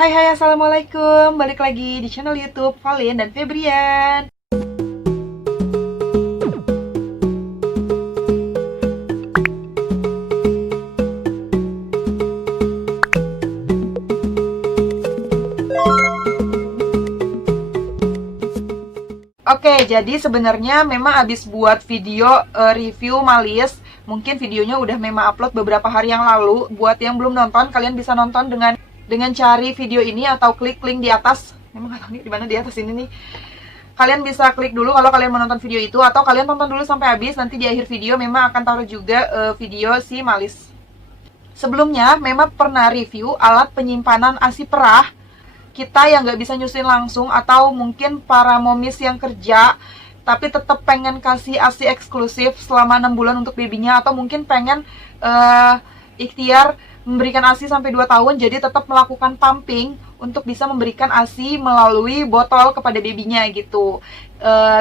Hai hai assalamualaikum, balik lagi di channel YouTube Valen dan Febrian. Oke, jadi sebenarnya memang abis buat video review Malis. Mungkin videonya udah memang upload beberapa hari yang lalu. Buat yang belum nonton, kalian bisa nonton dengan cari video ini atau klik link di atas. Memang nggak tahu nih di mana di atas ini nih. Kalian bisa klik dulu kalau kalian mau nonton video itu, atau kalian tonton dulu sampai habis. Nanti di akhir video memang akan taruh juga video si Malis. Sebelumnya memang pernah review alat penyimpanan ASI perah. Kita yang nggak bisa nyusuin langsung, atau mungkin para momis yang kerja tapi tetap pengen kasih ASI eksklusif selama 6 bulan untuk babynya, atau mungkin pengen ikhtiar memberikan ASI sampai 2 tahun, jadi tetap melakukan pumping untuk bisa memberikan ASI melalui botol kepada babynya gitu.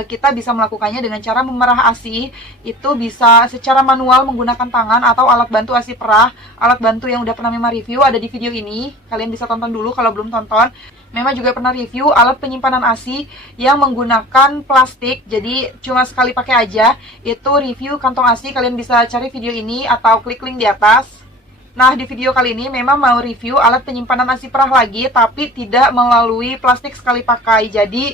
Kita bisa melakukannya dengan cara memerah ASI. Itu bisa secara manual menggunakan tangan atau alat bantu ASI perah. Alat bantu yang udah pernah Mema review ada di video ini. Kalian bisa tonton dulu kalau belum tonton. Mema juga pernah review alat penyimpanan ASI yang menggunakan plastik, jadi cuma sekali pakai aja. Itu review kantong ASI, kalian bisa cari video ini atau klik link di atas. Nah, di video kali ini memang mau review alat penyimpanan ASI perah lagi, tapi tidak melalui plastik sekali pakai. Jadi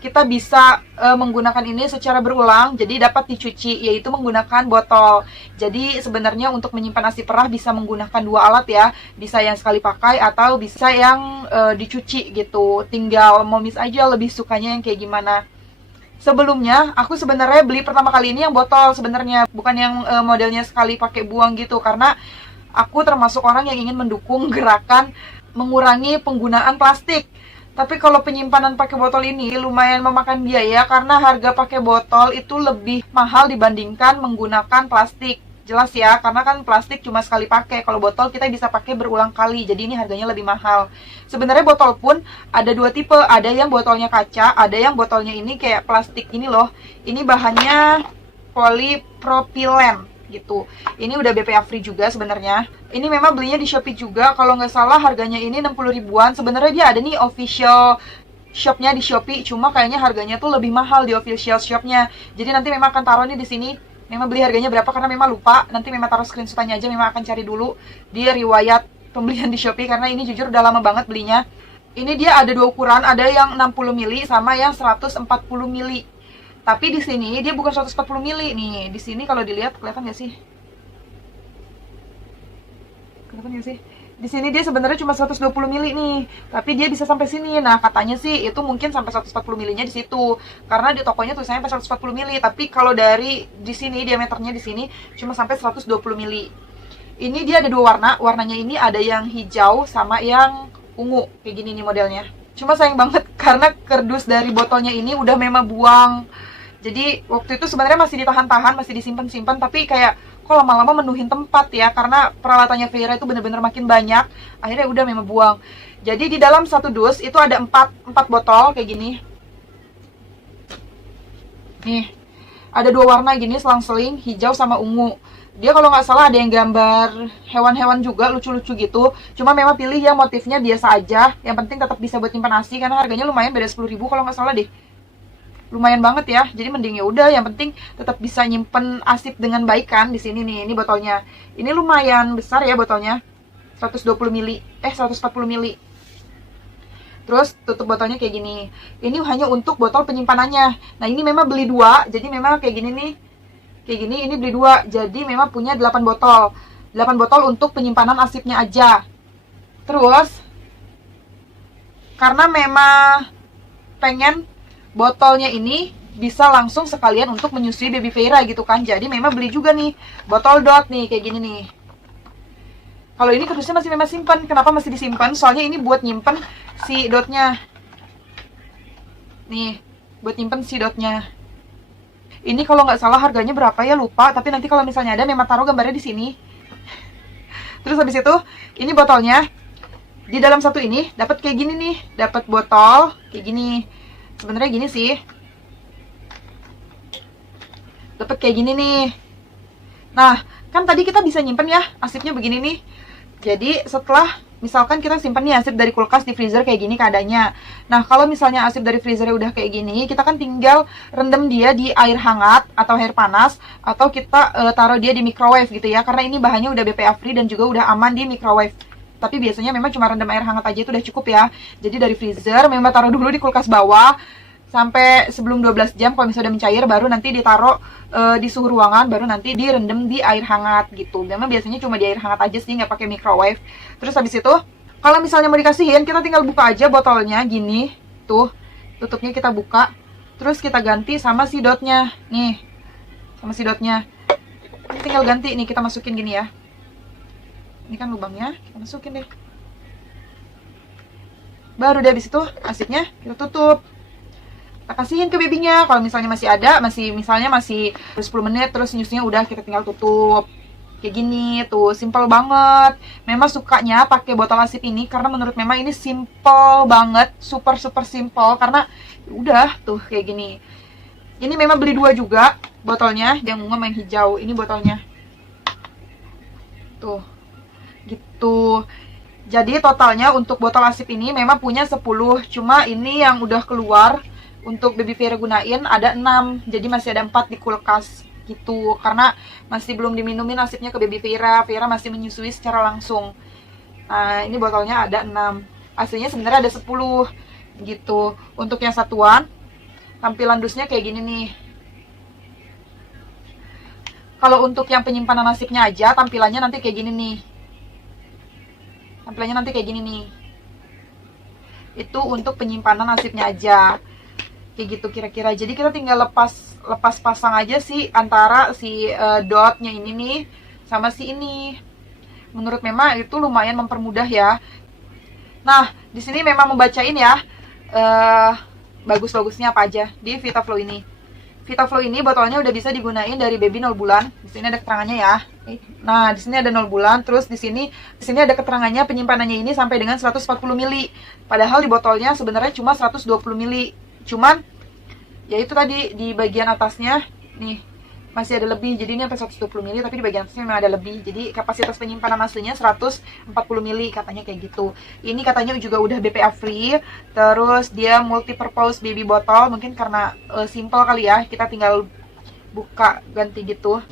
kita bisa menggunakan ini secara berulang, jadi dapat dicuci, yaitu menggunakan botol. Jadi sebenarnya untuk menyimpan ASI perah bisa menggunakan dua alat ya, bisa yang sekali pakai atau bisa yang dicuci gitu. Tinggal momis aja lebih sukanya yang kayak gimana. Sebelumnya aku sebenarnya beli pertama kali ini yang botol sebenarnya, bukan yang modelnya sekali pakai buang gitu, karena aku termasuk orang yang ingin mendukung gerakan mengurangi penggunaan plastik. Tapi kalau penyimpanan pakai botol ini lumayan memakan biaya, karena harga pakai botol itu lebih mahal dibandingkan menggunakan plastik. Jelas ya, karena kan plastik cuma sekali pakai. Kalau botol kita bisa pakai berulang kali, jadi ini harganya lebih mahal. Sebenarnya botol pun ada dua tipe, ada yang botolnya kaca, ada yang botolnya ini kayak plastik ini loh. Ini bahannya polipropilen gitu. Ini udah BPA free juga sebenarnya. Ini memang belinya di Shopee juga. Kalau nggak salah harganya ini 60 ribuan. Sebenarnya dia ada nih official shopnya di Shopee, cuma kayaknya harganya tuh lebih mahal di official shopnya. Jadi nanti memang akan taruh nih di sini. Memang beli harganya berapa karena memang lupa. Nanti memang taruh screenshotannya aja. Memang akan cari dulu di riwayat pembelian di Shopee, karena ini jujur udah lama banget belinya. Ini dia ada dua ukuran, ada yang 60 mili sama yang 140 mili. Tapi di sini dia bukan 140 mili nih. Di sini kalau dilihat kelihatan nggak sih? Kelihatan nggak sih? Di sini dia sebenarnya cuma 120 mili nih, tapi dia bisa sampai sini. Nah, katanya sih itu mungkin sampai 140 milinya di situ. Karena di tokonya tulisannya sampai 140 mili, tapi kalau dari di sini diameternya di sini cuma sampai 120 mili. Ini dia ada dua warna. Warnanya ini ada yang hijau sama yang ungu. Kayak gini nih modelnya. Cuma sayang banget karena kardus dari botolnya ini udah memang buang. Jadi waktu itu sebenarnya masih ditahan-tahan, masih disimpan-simpan, tapi kayak kok lama-lama menuhin tempat ya, karena peralatannya Vera itu bener-bener makin banyak. Akhirnya udah memang buang. Jadi di dalam satu dus itu ada 4 botol kayak gini. Nih, ada dua warna gini, selang-seling, hijau sama ungu. Dia kalau nggak salah ada yang gambar hewan-hewan juga, lucu-lucu gitu. Cuma memang pilih yang motifnya biasa aja. Yang penting tetap bisa buat nyimpan ASI, karena harganya lumayan, beda 10 ribu kalau nggak salah deh. Lumayan banget ya, jadi mending ya udah, yang penting tetap bisa nyimpen ASI dengan baik kan. Di sini nih, ini botolnya. Ini lumayan besar ya botolnya, 120 mili, 140 mili. Terus tutup botolnya kayak gini. Ini hanya untuk botol penyimpanannya. Nah, ini memang beli dua, jadi memang kayak gini nih. Kayak gini, ini beli dua, jadi memang punya 8 botol. 8 botol untuk penyimpanan ASIPnya aja. Terus karena memang pengen botolnya ini bisa langsung sekalian untuk menyusui baby Vera gitu kan. Jadi memang beli juga nih botol dot nih kayak gini nih. Kalau ini kardusnya masih memang simpan. Kenapa masih disimpan? Soalnya ini buat nyimpen si dotnya. Nih, buat nyimpen si dotnya. Ini kalau nggak salah harganya berapa ya, lupa. Tapi nanti kalau misalnya ada memang taruh gambarnya di sini. Terus habis itu ini botolnya. Di dalam satu ini dapat kayak gini nih, dapat botol kayak gini. Sebenarnya gini sih, dapat kayak gini nih. Nah, kan tadi kita bisa nyimpen ya asipnya begini nih. Jadi setelah misalkan kita simpan nih asip dari kulkas di freezer kayak gini keadaannya. Nah, kalau misalnya asip dari freezernya udah kayak gini, kita kan tinggal rendam dia di air hangat atau air panas, atau kita taruh dia di microwave gitu ya, karena ini bahannya udah BPA free dan juga udah aman di microwave. Tapi biasanya memang cuma rendam air hangat aja itu udah cukup ya. Jadi dari freezer memang taruh dulu di kulkas bawah sampai sebelum 12 jam. Kalau misalnya udah mencair baru nanti ditaruh di suhu ruangan, baru nanti direndam di air hangat gitu. Memang biasanya cuma di air hangat aja sih, nggak pakai microwave. Terus habis itu kalau misalnya mau dikasihin, kita tinggal buka aja botolnya gini tuh, tutupnya kita buka, terus kita ganti sama si dotnya nih, sama si dotnya ini tinggal ganti nih, kita masukin gini ya. Ini kan lubangnya, kita masukin deh. Baru deh habis itu asipnya kita tutup. Kita kasihin ke babynya. Kalau misalnya masih ada, misalnya masih 10 menit, terus nyusnya udah, kita tinggal tutup. Kayak gini tuh, simple banget. Memang sukanya pakai botol asip ini karena menurut memang ini simple banget, super simple, karena udah tuh kayak gini. Ini memang beli 2 juga botolnya, yang ungu yang hijau. Ini botolnya. Tuh. Gitu. Jadi totalnya untuk botol asip ini memang punya 10, cuma ini yang udah keluar untuk baby Vera gunain ada 6, jadi masih ada 4 di kulkas gitu, karena masih belum diminumin asipnya ke baby Vera. Vera masih menyusui secara langsung. Nah, ini botolnya ada 6, aslinya sebenarnya ada 10 gitu. Untuk yang satuan, tampilan dusnya kayak gini nih. Kalau untuk yang penyimpanan asipnya aja, tampilannya nanti kayak gini nih. Tampilannya nanti kayak gini nih. Itu untuk penyimpanan asipnya aja. Kayak gitu kira-kira. Jadi kita tinggal lepas pasang aja sih antara si dotnya ini nih sama si ini. Menurut memang itu lumayan mempermudah ya. Nah, di sini memang membacain ya bagus-bagusnya apa aja di VitaFlow ini. VitaFlow ini botolnya udah bisa digunain dari baby 0 bulan. Di sini ada keterangannya ya. Nah, di sini ada 0 bulan, terus di sini ada keterangannya penyimpanannya ini sampai dengan 140 ml. Padahal di botolnya sebenarnya cuma 120 ml. Cuman ya itu tadi di bagian atasnya nih masih ada lebih, jadi ini sampai 120 ml, tapi di bagian atasnya memang ada lebih. Jadi kapasitas penyimpanan aslinya 140 ml katanya kayak gitu. Ini katanya juga udah BPA free, terus dia multi-purpose baby botol, mungkin karena simple kali ya, kita tinggal buka ganti gitu.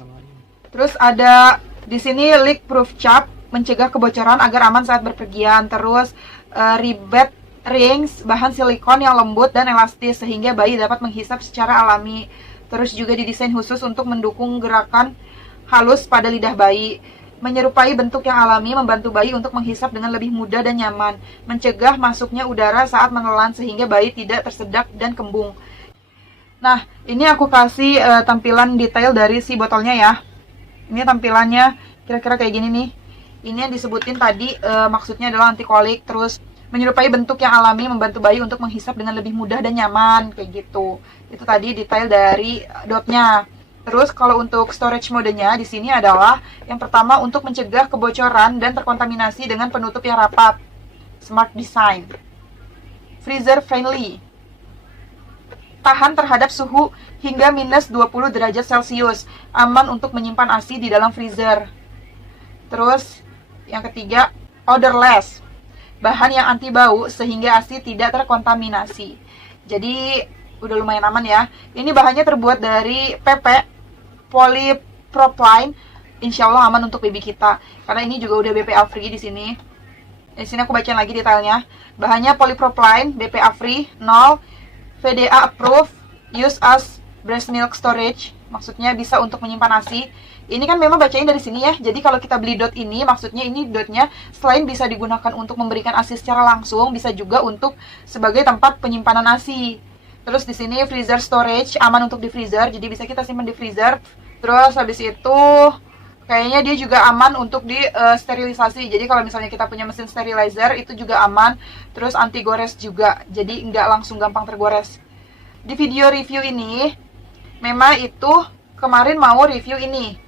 Terus ada di sini leak proof cap, mencegah kebocoran agar aman saat berpergian. Terus ribet rings, bahan silikon yang lembut dan elastis sehingga bayi dapat menghisap secara alami. Terus juga didesain khusus untuk mendukung gerakan halus pada lidah bayi, menyerupai bentuk yang alami, membantu bayi untuk menghisap dengan lebih mudah dan nyaman, mencegah masuknya udara saat menelan sehingga bayi tidak tersedak dan kembung. Nah, ini aku kasih tampilan detail dari si botolnya ya. Ini tampilannya kira-kira kayak gini nih. Ini yang disebutin tadi maksudnya adalah anti kolik, terus menyerupai bentuk yang alami, membantu bayi untuk menghisap dengan lebih mudah dan nyaman, kayak gitu. Itu tadi detail dari dotnya. Terus kalau untuk storage modenya di sini adalah yang pertama untuk mencegah kebocoran dan terkontaminasi dengan penutup yang rapat. Smart design. Freezer friendly. Tahan terhadap suhu hingga minus 20 derajat Celcius. Aman untuk menyimpan ASI di dalam freezer. Terus yang ketiga, odorless. Bahan yang anti bau sehingga ASI tidak terkontaminasi. Jadi udah lumayan aman ya. Ini bahannya terbuat dari PP, polypropylene. Insya Allah aman untuk baby kita. Karena ini juga udah BPA free di sini. Di sini aku bacain lagi detailnya. Bahannya polypropylene, BPA free, 0, VDA approved, use as breast milk storage. Maksudnya bisa untuk menyimpan ASI. Ini kan memang bacain dari sini ya. Jadi kalau kita beli dot ini, maksudnya ini dotnya selain bisa digunakan untuk memberikan ASI secara langsung, bisa juga untuk sebagai tempat penyimpanan ASI. Terus di sini freezer storage, aman untuk di freezer, jadi bisa kita simpan di freezer. Terus habis itu kayaknya dia juga aman untuk di sterilisasi. Jadi kalau misalnya kita punya mesin sterilizer itu juga aman. Terus anti gores juga, jadi nggak langsung gampang tergores. Di video review ini memang itu kemarin mau review ini.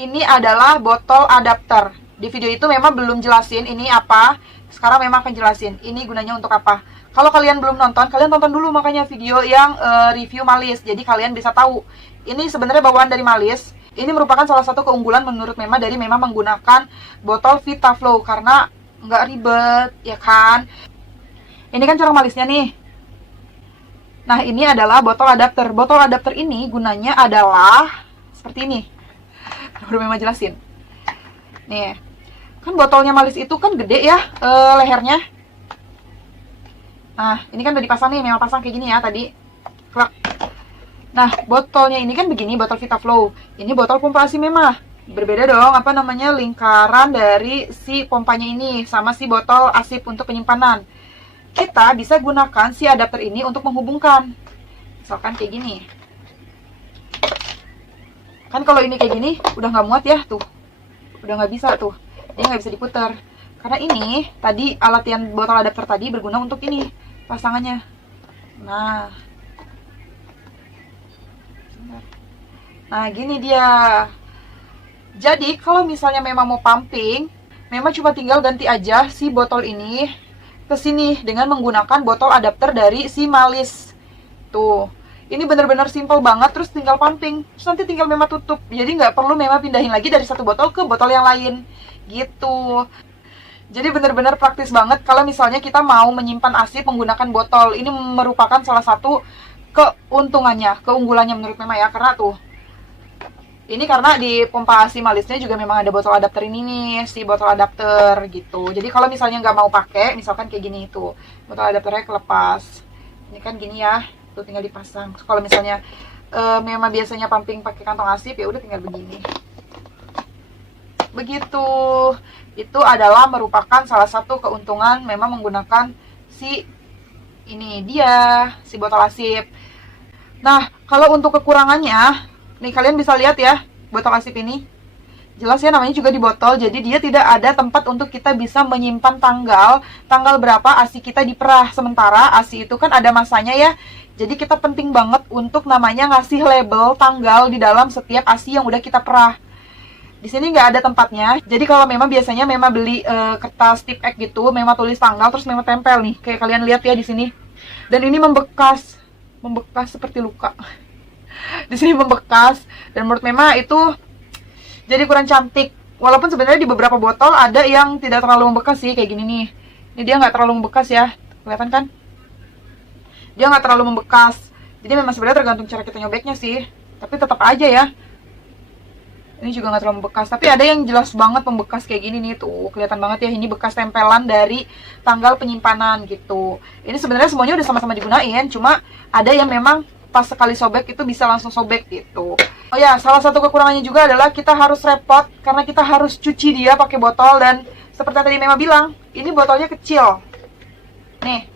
Ini adalah botol adapter. Di video itu memang belum jelasin ini apa. Sekarang memang akan jelasin ini gunanya untuk apa. Kalau kalian belum nonton, kalian tonton dulu makanya video yang review Malis. Jadi kalian bisa tahu. Ini sebenarnya bawaan dari Malis. Ini merupakan salah satu keunggulan menurut Mema dari Mema menggunakan botol VitaFlow. Karena nggak ribet, ya kan? Ini kan cara malisnya nih. Nah, ini adalah botol adapter. Botol adapter ini gunanya adalah seperti ini. Baru memang jelasin. Nih, kan botolnya malis itu kan gede ya lehernya. Nah, ini kan udah dipasang nih, memang pasang kayak gini ya tadi. Klak. Nah, botolnya ini kan begini, botol Vitaflow. Ini botol pompa ASI Mema. Berbeda dong, apa namanya, lingkaran dari si pompanya ini sama si botol asip untuk penyimpanan. Kita bisa gunakan si adapter ini untuk menghubungkan. Misalkan kayak gini. Kan kalau ini kayak gini, udah nggak muat ya, tuh. Udah nggak bisa tuh, dia nggak bisa diputar. Karena ini tadi alat yang botol adapter tadi berguna untuk ini pasangannya. Nah gini dia. Jadi kalau misalnya memang mau pumping, memang cuma tinggal ganti aja si botol ini ke sini dengan menggunakan botol adapter dari si malis. Tuh. Ini bener-bener simple banget, terus tinggal pumping. Terus nanti tinggal Mema tutup. Jadi nggak perlu Mema pindahin lagi dari satu botol ke botol yang lain. Gitu. Jadi bener-bener praktis banget kalau misalnya kita mau menyimpan ASI menggunakan botol. Ini merupakan salah satu keuntungannya, keunggulannya menurut Mema ya. Karena tuh, ini karena di pompa ASI malisnya juga memang ada botol adapter ini nih, si botol adapter gitu. Jadi kalau misalnya nggak mau pakai, misalkan kayak gini tuh, botol adapternya kelepas. Ini kan gini ya. Tuh tinggal dipasang. Kalau misalnya memang biasanya pumping pakai kantong asip, ya udah tinggal begini. Begitu. Itu adalah merupakan salah satu keuntungan memang menggunakan si ini dia, si botol asip. Nah, kalau untuk kekurangannya, nih kalian bisa lihat ya, botol asip ini. Jelas ya, namanya juga di botol, jadi dia tidak ada tempat untuk kita bisa menyimpan tanggal berapa ASI kita diperah. Sementara ASI itu kan ada masanya ya. Jadi kita penting banget untuk namanya ngasih label tanggal di dalam setiap ASI yang udah kita perah. Di sini nggak ada tempatnya. Jadi kalau memang biasanya memang beli kertas tip X gitu, memang tulis tanggal terus memang tempel nih. Kayak kalian lihat ya di sini. Dan ini membekas seperti luka. Di sini membekas dan menurut memang itu jadi kurang cantik. Walaupun sebenarnya di beberapa botol ada yang tidak terlalu membekas sih, kayak gini nih. Ini dia nggak terlalu membekas ya. Kelihatan kan? Dia nggak terlalu membekas. Jadi memang sebenarnya tergantung cara kita nyobeknya sih. Tapi tetap aja ya. Ini juga nggak terlalu membekas. Tapi ada yang jelas banget membekas kayak gini nih tuh. Kelihatan banget ya, ini bekas tempelan dari tanggal penyimpanan gitu. Ini sebenarnya semuanya udah sama-sama digunain. Cuma ada yang memang pas sekali sobek itu bisa langsung sobek gitu. Oh ya, salah satu kekurangannya juga adalah kita harus repot karena kita harus cuci dia pakai botol. Dan seperti yang tadi Mema bilang, ini botolnya kecil. Nih,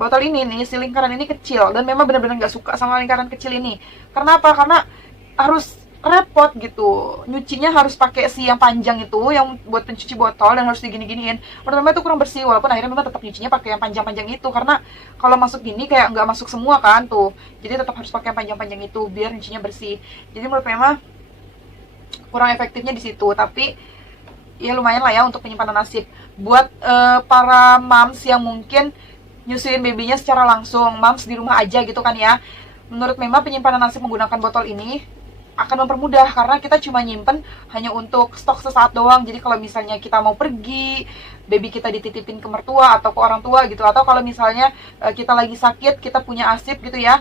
botol ini nih, si lingkaran ini kecil. Dan memang benar-benar nggak suka sama lingkaran kecil ini. Karena apa? Karena harus repot gitu. Nyucinya harus pakai si yang panjang itu, yang buat pencuci botol, dan harus digini-giniin. Pertama itu kurang bersih, walaupun akhirnya memang tetap nyucinya pakai yang panjang-panjang itu. Karena kalau masuk gini kayak nggak masuk semua kan tuh. Jadi tetap harus pakai yang panjang-panjang itu biar nyucinya bersih. Jadi menurut memang kurang efektifnya di situ. Tapi ya lumayan lah ya untuk penyimpanan ASI. Buat para moms yang mungkin nyusuin babynya secara langsung, moms di rumah aja gitu kan ya. Menurut memang penyimpanan ASI menggunakan botol ini akan mempermudah karena kita cuma nyimpen hanya untuk stok sesaat doang. Jadi kalau misalnya kita mau pergi, baby kita dititipin ke mertua atau ke orang tua gitu, atau kalau misalnya kita lagi sakit, kita punya ASIP gitu ya,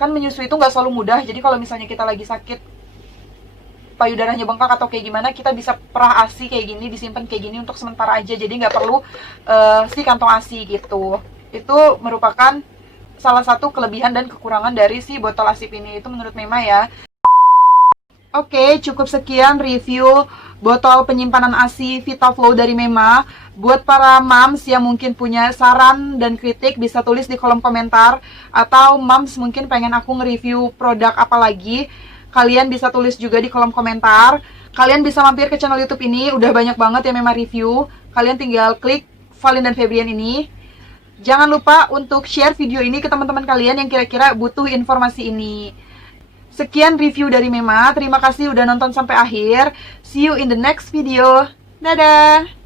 kan menyusui itu nggak selalu mudah. Jadi kalau misalnya kita lagi sakit, payudaranya bengkak atau kayak gimana, kita bisa perah ASI kayak gini, disimpan kayak gini untuk sementara aja. Jadi nggak perlu si kantong ASI gitu. Itu merupakan salah satu kelebihan dan kekurangan dari si botol ASIP ini. Itu menurut Mema ya. Oke, cukup sekian review botol penyimpanan ASI Vitaflow dari Mema. Buat para moms yang mungkin punya saran dan kritik, bisa tulis di kolom komentar. Atau moms mungkin pengen aku nge-review produk apa lagi, kalian bisa tulis juga di kolom komentar. Kalian bisa mampir ke channel YouTube ini, udah banyak banget yang Mema review. Kalian tinggal klik Valin dan Febrian ini. Jangan lupa untuk share video ini ke teman-teman kalian yang kira-kira butuh informasi ini. Sekian review dari Mema. Terima kasih udah nonton sampai akhir. See you in the next video. Dadah!